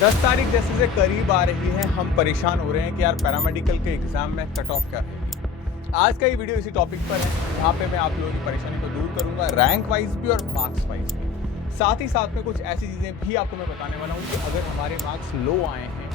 10 तारीख जैसे से करीब आ रही है, हम परेशान हो रहे हैं कि यार पैरामेडिकल के एग्जाम में कट ऑफ क्या रहेगी। आज का ये वीडियो इसी टॉपिक पर है, जहाँ पे मैं आप लोगों की परेशानी को दूर करूंगा, रैंक वाइज भी और मार्क्स वाइज भी। साथ ही साथ में कुछ ऐसी चीजें भी आपको मैं बताने वाला हूँ कि अगर हमारे मार्क्स लो आए हैं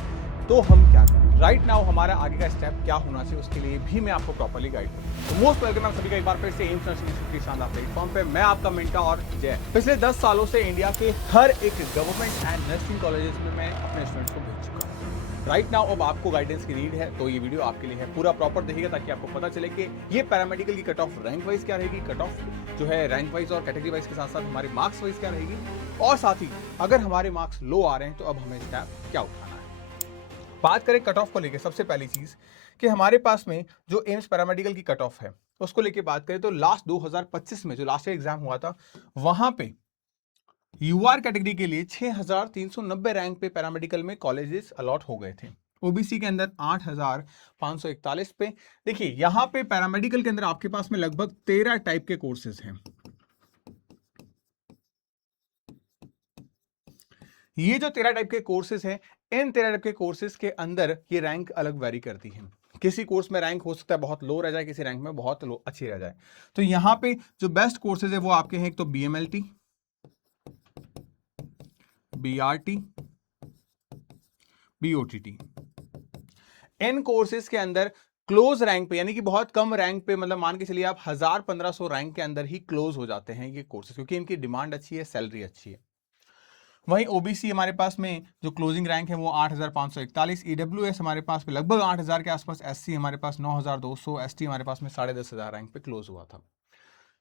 तो हम क्या करें। राइट नाउ हमारा आगे का स्टेप क्या होना चाहिए, उसके लिए भी मैं आपको प्रॉपर्ली गाइड करूँ। तो मोस्ट वेलकम आप सभी का एक बार फिर से एम्स नर्सिंग इंस्टीट्यूट के शानदार प्लेटफॉर्म पे। मैं आपका मेंटर और जय। पिछले 10 सालों से इंडिया के हर एक गवर्नमेंट एंड नर्सिंग कॉलेजेस में मैं अपने स्टूडेंट्स को भेज चुका हूँ। राइट नाउ अब आपको गाइडेंस की नीड है, तो ये वीडियो आपके लिए है। पूरा प्रॉपर देखिएगा ताकि आपको पता चले कि ये पैरामेडिकल की कट ऑफ रैंक वाइज क्या रहेगी, कट ऑफ जो है रैंक वाइज और कैटेगरी वाइज के साथ साथ हमारे मार्क्स वाइज क्या रहेगी, और साथ ही अगर हमारे मार्क्स लो आ रहे हैं तो अब हमें स्टेप क्या उठाना है। बात करें कट ऑफ को लेकर, सबसे पहली चीज कि हमारे पास में जो एम्स पैरामेडिकल की कट ऑफ है उसको लेके बात करें तो लास्ट 2025 में जो लास्ट ईयर एग्जाम हुआ था, वहां पे यूआर कैटेगरी के लिए 6390 रैंक पे पैरामेडिकल में कॉलेजेस अलॉट हो गए थे। ओबीसी के अंदर 8541 पे। देखिए यहां पे पैरामेडिकल के अंदर आपके पास में लगभग 13 टाइप के कोर्सेज हैं। ये जो 13 टाइप के कोर्सेज हैं, इन 13 टाइप के कोर्सेज के अंदर ये रैंक अलग वेरी करती है। किसी कोर्स में रैंक हो सकता है बहुत लो रह जाए, किसी रैंक में बहुत लो अच्छी रह जाए। तो यहाँ पे जो बेस्ट कोर्सेज है वो आपके हैं, एक तो बीएमएलटी, बीआरटी, बीओटीटी। इन कोर्सेज के अंदर क्लोज रैंक पे, यानी कि बहुत कम रैंक पे, मतलब मान के चलिए आप 1000-1500 रैंक के अंदर ही क्लोज हो जाते हैं ये कोर्सेज, क्योंकि इनकी डिमांड अच्छी है, सैलरी अच्छी है। वहीं ओबीसी हमारे पास में जो क्लोजिंग रैंक है वो 8541, ईडब्ल्यूएस हमारे पास में लगभग 8000 के आसपास, एससी हमारे पास 9200, एसटी हमारे पास में 10,500 रैंक पे क्लोज हुआ था।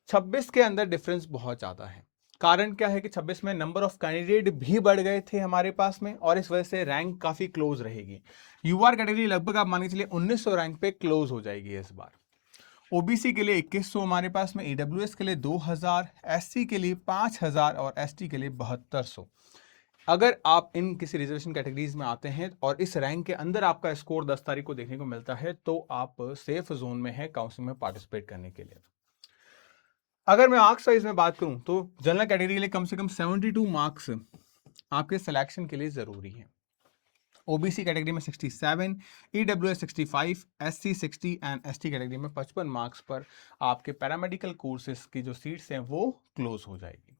26 के अंदर डिफरेंस बहुत ज्यादा है। कारण क्या है कि 26 में नंबर ऑफ कैंडिडेट भी बढ़ गए थे हमारे पास में, और इस वजह से रैंक काफी क्लोज रहेगी। यूआर कैटेगरी लगभग आप मान के चलिए 1900 रैंक पे क्लोज हो जाएगी इस बार। ओबीसी के लिए 2100 हमारे पास में, ईडब्ल्यूएस के लिए 2000, एससी के लिए 5000 और एसटी के लिए 7200। अगर आप इन किसी रिजर्वेशन कैटेगरीज में आते हैं और इस रैंक के अंदर आपका स्कोर 10 तारीख को देखने को मिलता है, तो आप सेफ जोन में है काउंसलिंग में पार्टिसिपेट करने के लिए। अगर मैं मार्क्स वाइज में बात करूं तो जनरल कैटेगरी के लिए कम से कम 72 मार्क्स आपके सिलेक्शन के लिए जरूरी है। ओबीसी कैटेगरी में 67, EWS 65, SC 60 and ST category में 55 मार्क्स पर आपके पैरामेडिकल कोर्सेज की जो सीट्स हैं वो क्लोज हो जाएगी।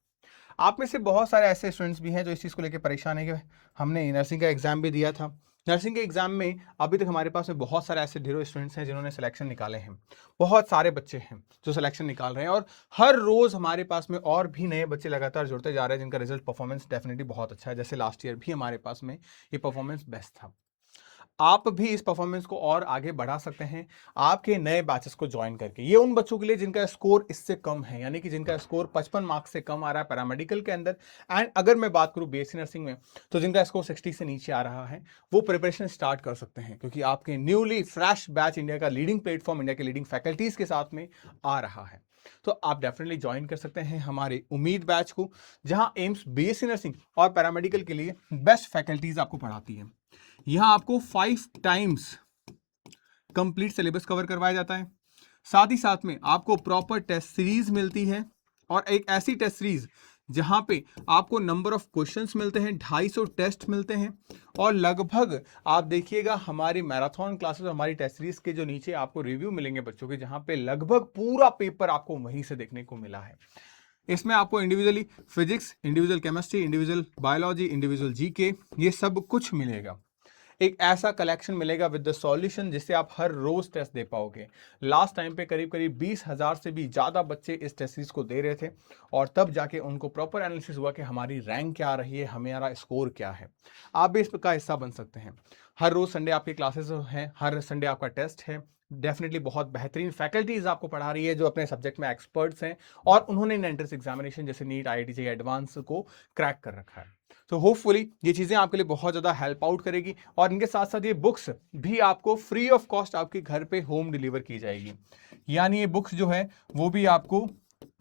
आप में से बहुत सारे ऐसे स्टूडेंट्स भी हैं जो इस चीज़ को लेकर परेशान है कि हमने नर्सिंग का एग्जाम भी दिया था, नर्सिंग के एग्जाम में अभी तक हमारे पास में बहुत सारे ऐसे ढेरों स्टूडेंट्स हैं जिन्होंने सिलेक्शन निकाले हैं। बहुत सारे बच्चे हैं जो सिलेक्शन निकाल रहे हैं, और हर रोज हमारे पास में और भी नए बच्चे लगातार जुड़ते जा रहे हैं जिनका रिजल्ट परफॉर्मेंस डेफिनेटली बहुत अच्छा है। जैसे लास्ट ईयर भी हमारे पास में ये परफॉर्मेंस बेस्ट था। आप भी इस परफॉर्मेंस को और आगे बढ़ा सकते हैं आपके नए बैचेस को ज्वाइन करके। ये उन बच्चों के लिए जिनका स्कोर इससे कम है, यानी कि जिनका स्कोर 55 मार्क्स से कम आ रहा है पैरामेडिकल के अंदर। एंड अगर मैं बात करूं बीएससी नर्सिंग में, तो जिनका स्कोर 60 से नीचे आ रहा है वो प्रिपरेशन स्टार्ट कर सकते हैं, क्योंकि आपके न्यूली फ्रेश बैच इंडिया का लीडिंग प्लेटफॉर्म, इंडिया के लीडिंग फैकल्टीज के साथ में आ रहा है। तो आप डेफिनेटली ज्वाइन कर सकते हैं हमारे उम्मीद बैच को, जहां एम्स बीएससी नर्सिंग और पैरामेडिकल के लिए बेस्ट फैकल्टीज आपको पढ़ाती है। यहां आपको 5 टाइम्स कंप्लीट सिलेबस कवर करवाया जाता है। साथ ही साथ में आपको प्रॉपर टेस्ट सीरीज मिलती है, और एक ऐसी टेस्ट सीरीज जहां पे आपको नंबर ऑफ क्वेश्चंस मिलते हैं, 250 टेस्ट मिलते हैं, और लगभग आप देखिएगा हमारी मैराथन क्लासेस, हमारी टेस्ट सीरीज के जो नीचे आपको रिव्यू मिलेंगे बच्चों के, जहां पे लगभग पूरा पेपर आपको वहीं से देखने को मिला है। इसमें आपको individually physics, individual chemistry, individual biology, individual GK, ये सब कुछ मिलेगा। एक ऐसा कलेक्शन मिलेगा विद द सॉल्यूशन जिससे आप हर रोज टेस्ट दे पाओगे। लास्ट टाइम पे करीब करीब 20,000 से भी ज्यादा बच्चे इस टेस्ट सीरीज को दे रहे थे, और तब जाके उनको प्रॉपर एनालिसिस हुआ कि हमारी रैंक क्या आ रही है, हमारा स्कोर क्या है। आप भी इसका हिस्सा बन सकते हैं। हर रोज संडे आपकी क्लासेस हैं, हर संडे आपका टेस्ट है। डेफिनेटली बहुत बेहतरीन फैकल्टीज आपको पढ़ा रही है जो अपने सब्जेक्ट में एक्सपर्ट्स हैं, और उन्होंने एंट्रेंस एग्जामिनेशन जैसे नीट, आईआईटी जेईई एडवांस को क्रैक कर रखा है। तो होपफुली ये चीजें आपके लिए बहुत ज्यादा हेल्प आउट करेगी, और इनके साथ साथ ये बुक्स भी आपको फ्री ऑफ कॉस्ट आपके घर पे होम डिलीवर की जाएगी। यानी ये बुक्स जो है वो भी आपको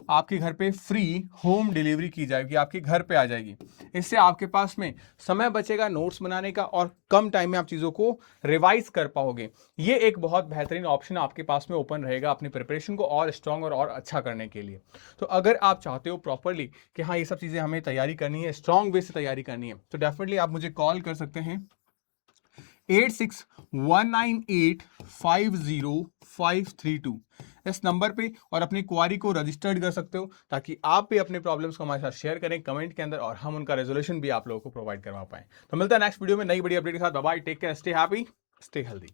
आपके घर पे फ्री होम डिलीवरी की जाएगी, आपके घर पे आ जाएगी। इससे आपके पास में समय बचेगा नोट्स बनाने का और कम टाइम में आप चीज़ों को रिवाइज कर पाओगे। ये एक बहुत बेहतरीन ऑप्शन आपके पास में ओपन रहेगा अपनी प्रिपरेशन को और स्ट्रांग और अच्छा करने के लिए। तो अगर आप चाहते हो प्रॉपरली कि हाँ ये सब चीज़ें हमें तैयारी करनी है, स्ट्रांग वे से तैयारी करनी है, तो डेफिनेटली आप मुझे कॉल कर सकते हैं 8619850532 इस नंबर पे, और अपनी क्वारी को रजिस्टर्ड कर सकते हो ताकि आप भी अपने प्रॉब्लम्स को हमारे साथ शेयर करें कमेंट के अंदर और हम उनका रेजोल्यूशन भी आप लोगों को प्रोवाइड करवा पाएं। तो मिलता है नेक्स्ट वीडियो में नई बड़ी अपडेट के साथ। Bye bye, take care, stay happy, stay healthy.